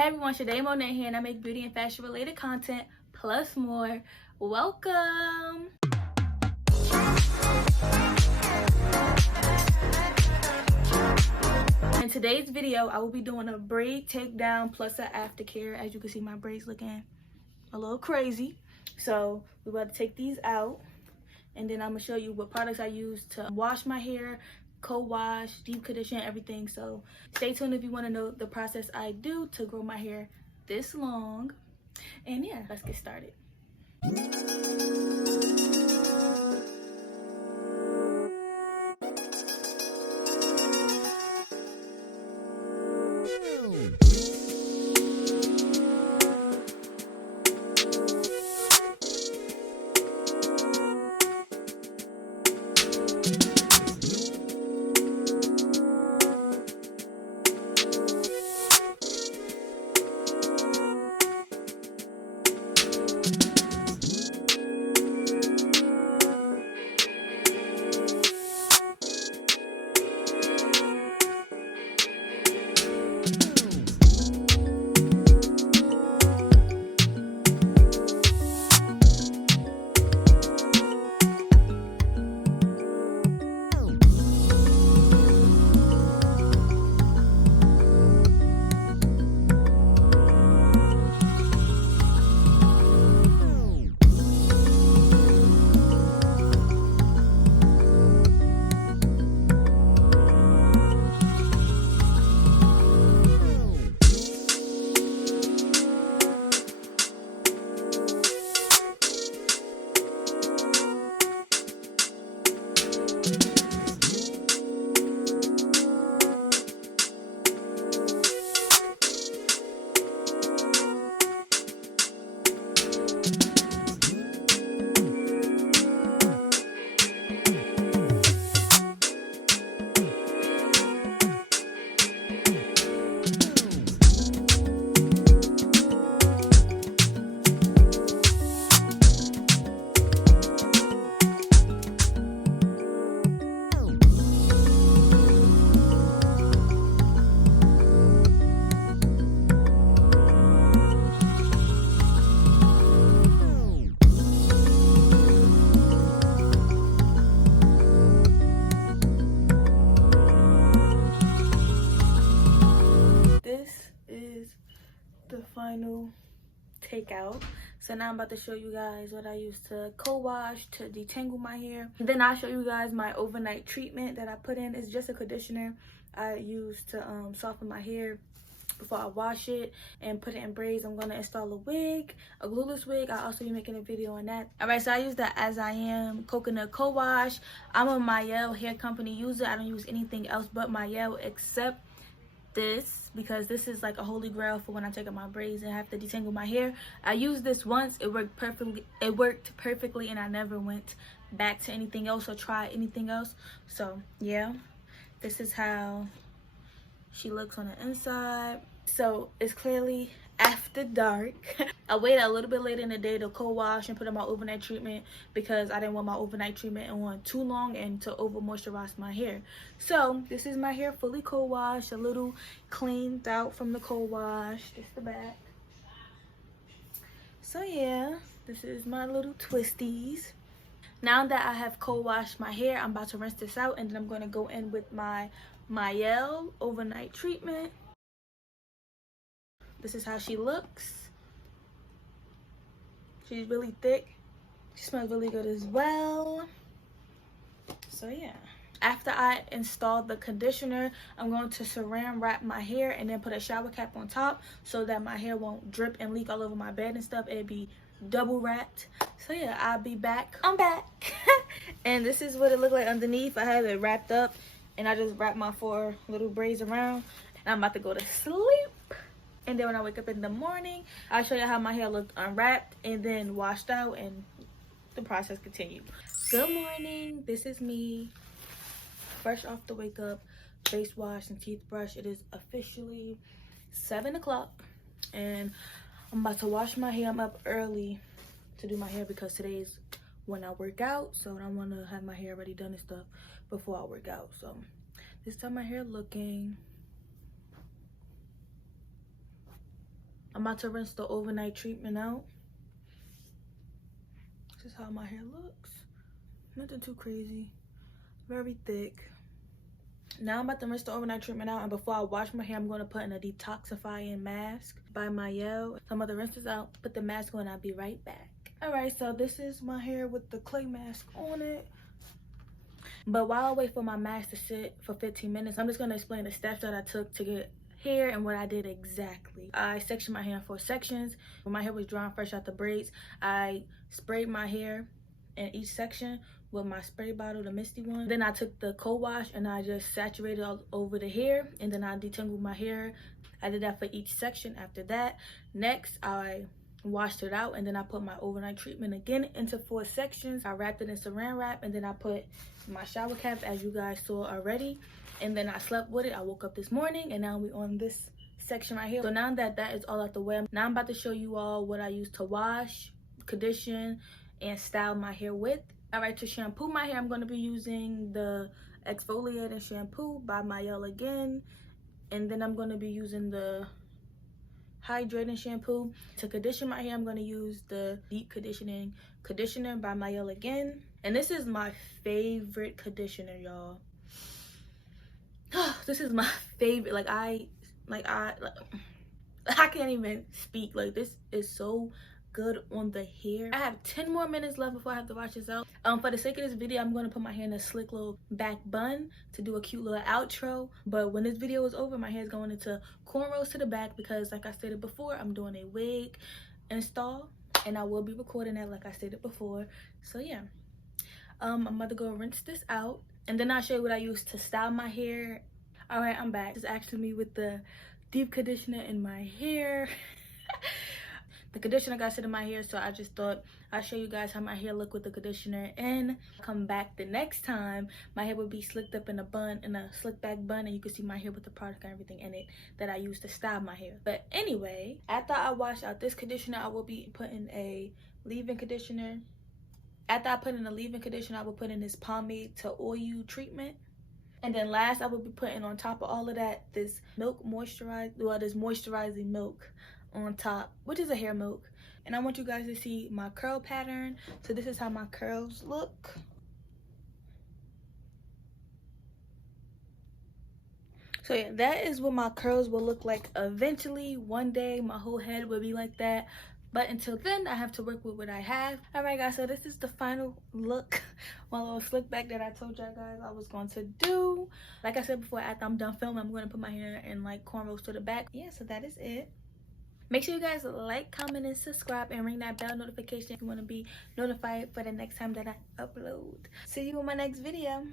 Hey everyone, Cho-Dayah Monet here, and I make beauty and fashion related content plus more. Welcome. In today's video, I will be doing a braid takedown plus an aftercare. As you can see, my braids looking a little crazy. So we're about to take these out, and then I'm gonna show you what products I use to wash my hair, co-wash, deep condition, everything. So stay tuned if you want to know the process I do to grow my hair this long. And yeah, let's get started. The final takeout. So now I'm about to show you guys what I use to co-wash to detangle my hair. And then I'll show you guys my overnight treatment that I put in. It's just a conditioner I use to soften my hair before I wash it and put it in braids. I'm going to install a wig, a glueless wig. I'll also be making a video on that. Alright, so I use the IAM Coconut CoWash. I'm a Mielle hair company user. I don't use anything else but Mielle except this, because this is like a holy grail for when I take out my braids and have to detangle my hair. I used this once, it worked perfectly, and I never went back to anything else or tried anything else. So yeah, this is how she looks on the inside. So it's clearly after dark. I waited a little bit later in the day to co-wash and put in my overnight treatment because I didn't want my overnight treatment on too long and to over moisturize my hair. So this is my hair fully co-washed, a little cleaned out from the co-wash. This is the back. So yeah, this is my little twisties. Now that I have co-washed my hair, I'm about to rinse this out, and then I'm going to go in with my Mielle overnight treatment. This is how she looks. She's really thick. She smells really good as well. So yeah. After I install the conditioner, I'm going to saran wrap my hair and then put a shower cap on top so that my hair won't drip and leak all over my bed and stuff. It'll be double wrapped. So yeah, I'll be back. I'm back. And this is what it looked like underneath. I have it wrapped up and I just wrapped my 4 little braids around, and I'm about to go to sleep. And then when I wake up in the morning, I'll show you how my hair looked unwrapped and then washed out, and the process continued. Good morning. This is me, fresh off the wake up, face wash and teeth brush. It is officially 7 o'clock, and I'm about to wash my hair. I'm up early to do my hair because today is when I work out, so I want to have my hair already done and stuff before I work out. So this is how my hair looking. I'm about to rinse the overnight treatment out. This is how my hair looks. Nothing too crazy. Very thick. Now I'm about to rinse the overnight treatment out, and before I wash my hair, I'm going to put in a detoxifying mask by Mielle. So I'm about to rinse this out, put the mask on, and I'll be right back. Alright, so this is my hair with the clay mask on it. But while I wait for my mask to sit for 15 minutes, I'm just going to explain the steps that I took to get hair and what I did exactly. I sectioned my hair in 4 sections. When my hair was drying fresh out the braids, I sprayed my hair in each section with my spray bottle, the misty one. Then I took the co-wash and I just saturated all over the hair, and then I detangled my hair. I did that for each section. After that, next I washed it out, and then I put my overnight treatment again into 4 sections. I wrapped it in saran wrap, and then I put my shower cap, as you guys saw already, and then I slept with it. I woke up this morning, and now we on this section right here. So now that that is all out the way, now I'm about to show you all what I use to wash, condition, and style my hair with. All right, to shampoo my hair, I'm going to be using the Exfoliating shampoo by Mielle again, and then I'm going to be using the Hydrating shampoo. To condition my hair, I'm going to use the deep conditioning conditioner by Mielle again, and this is my favorite conditioner, y'all. This is my favorite. Like I can't even speak. Like, this is so good on the hair. I have 10 more minutes left before I have to wash this out. For the sake of this video, I'm going to put my hair in a slick little back bun to do a cute little outro. But when this video is over, my hair is going into cornrows to the back because, like I stated before, I'm doing a wig install, and I will be recording that like I stated before. So yeah, I'm about to go rinse this out, and then I'll show you what I use to style my hair. All right, I'm back. This is actually me with the deep conditioner in my hair. The conditioner got sit in my hair, so I just thought I'd show you guys how my hair look with the conditioner, and come back the next time my hair would be slicked up in a bun, in a slick back bun, and you can see my hair with the product and everything in it that I use to style my hair. But anyway, after I wash out this conditioner, I will be putting a leave-in conditioner. After I put in a leave-in conditioner, I will put in this Pomade-to-Oil treatment. And then last, I will be putting on top of all of that this milk moisturize, well, this moisturizing milk on top, which is a hair milk. And I want you guys to see my curl pattern. So this is how my curls look. So yeah, that is what my curls will look like eventually. One day my whole head will be like that, but until then I have to work with what I have. All right guys, so this is the final look, my little slick back that I told y'all guys I was going to do. Like I said before, after I'm done filming, I'm going to put my hair in like cornrows to the back. Yeah, so that is it. Make sure you guys like, comment, and subscribe, and ring that bell notification if you want to be notified for the next time that I upload. See you in my next video.